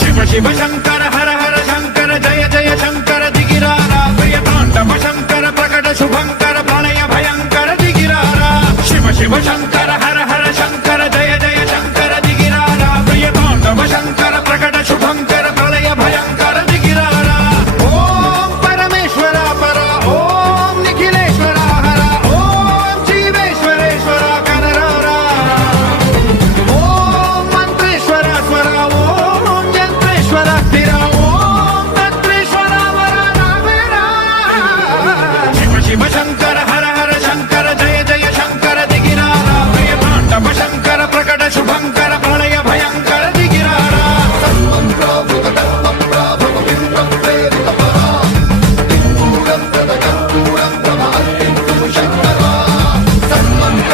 शिव शिव शंकर हर हर शंकर जय जय शंकर दिगिरारा प्रिय तांडव शंकर प्रकट शुभंकर प्रणय भयंकर दिगिरारा शिव शिव शंकर